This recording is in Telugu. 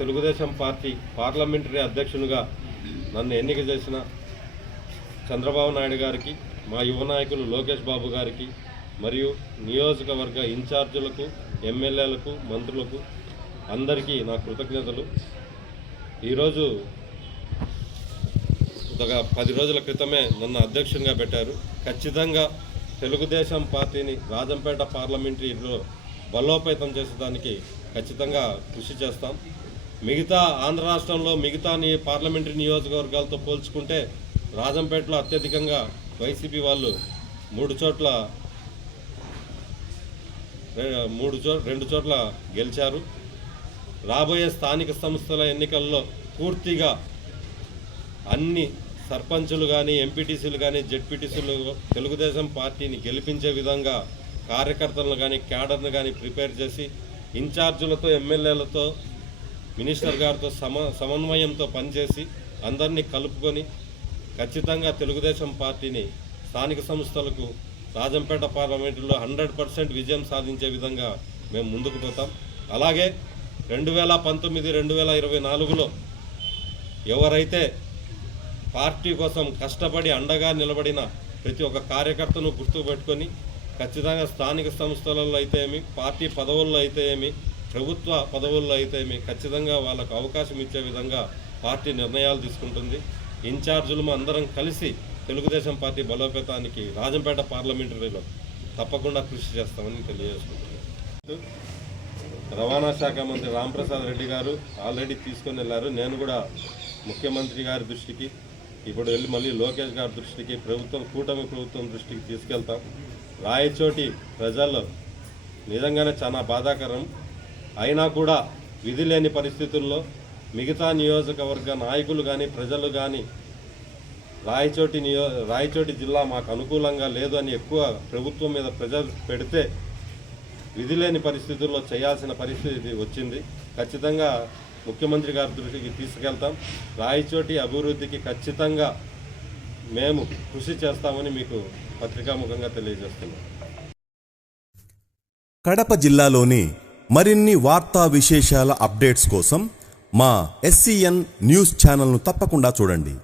తెలుగుదేశం పార్టీ పార్లమెంటరీ అధ్యక్షునిగా నన్ను ఎన్నిక చేసిన చంద్రబాబు నాయుడు గారికి, మా యువ నాయకులు లోకేష్ బాబు గారికి, మరియు నియోజకవర్గ ఇన్ఛార్జీలకు, ఎమ్మెల్యేలకు, మంత్రులకు అందరికీ నా కృతజ్ఞతలు. ఈరోజు ఒక 10 రోజుల క్రితమే నన్ను అధ్యక్షునిగా పెట్టారు. ఖచ్చితంగా తెలుగుదేశం పార్టీని రాజంపేట పార్లమెంటరీలో బలోపేతం చేసేదానికి ఖచ్చితంగా కృషి చేస్తాం. మిగతా ఆంధ్ర రాష్ట్రంలో మిగతా పార్లమెంటరీ నియోజకవర్గాలతో పోల్చుకుంటే రాజంపేటలో అత్యధికంగా వైసీపీ వాళ్ళు 2 చోట్ల గెలిచారు. రాబోయే స్థానిక సంస్థల ఎన్నికల్లో పూర్తిగా అన్ని సర్పంచులు కానీ, ఎంపీటీసీలు కానీ, జెడ్పీటీసీలు తెలుగుదేశం పార్టీని గెలిపించే విధంగా కార్యకర్తలను కానీ, క్యాడర్ను కానీ ప్రిపేర్ చేసి ఇన్ఛార్జీలతో, ఎమ్మెల్యేలతో, మినిస్టర్ గారితో సమన్వయంతో పనిచేసి అందరినీ కలుపుకొని ఖచ్చితంగా తెలుగుదేశం పార్టీని స్థానిక సంస్థలకు రాజంపేట పార్లమెంటులో 100% విజయం సాధించే విధంగా మేము ముందుకు పోతాం. అలాగే 2019, 2024లో ఎవరైతే పార్టీ కోసం కష్టపడి అండగా నిలబడిన ప్రతి ఒక్క కార్యకర్తను గుర్తుపెట్టుకొని ఖచ్చితంగా స్థానిక సంస్థలలో అయితే ఏమి, పార్టీ పదవుల్లో అయితే ఏమి, ప్రభుత్వ పదవుల్లో అయితే ఏమి ఖచ్చితంగా వాళ్ళకు అవకాశం ఇచ్చే విధంగా పార్టీ నిర్ణయాలు తీసుకుంటుంది. ఇన్ఛార్జీలు అందరం కలిసి తెలుగుదేశం పార్టీ బలోపేతానికి రాజంపేట పార్లమెంటరీలో తప్పకుండా కృషి చేస్తామని తెలియజేసుకుంటున్నాను. రవాణా శాఖ మంత్రి రాంప్రసాద్ రెడ్డి గారు ఆల్రెడీ తీసుకొని వెళ్ళారు. నేను కూడా ముఖ్యమంత్రి గారి దృష్టికి, ఇప్పుడు వెళ్ళి మళ్ళీ లోకేష్ గారి దృష్టికి, కూటమి ప్రభుత్వం దృష్టికి తీసుకెళ్తాం. రాయచోటి ప్రజలు నిజంగానే చాలా బాధాకరం. అయినా కూడా విధి లేని పరిస్థితుల్లో మిగతా నియోజకవర్గ నాయకులు కానీ, ప్రజలు కానీ రాయచోటి జిల్లా మాకు అనుకూలంగా లేదు అని ఎక్కువ ప్రభుత్వం మీద ప్రజలు పెడితే విధి లేని పరిస్థితుల్లో చేయాల్సిన పరిస్థితి వచ్చింది. ఖచ్చితంగా ముఖ్యమంత్రి గారి దృష్టికి తీసుకెళ్తాం. రాయచోటి అభివృద్ధికి ఖచ్చితంగా మేము కృషి చేస్తామని మీకు పత్రికాముఖంగా తెలియజేస్తున్నాం. కడప జిల్లాలోని మరిన్ని వార్తా విశేషాల అప్డేట్స్ కోసం మా SCN న్యూస్ ఛానల్ను తప్పకుండా చూడండి.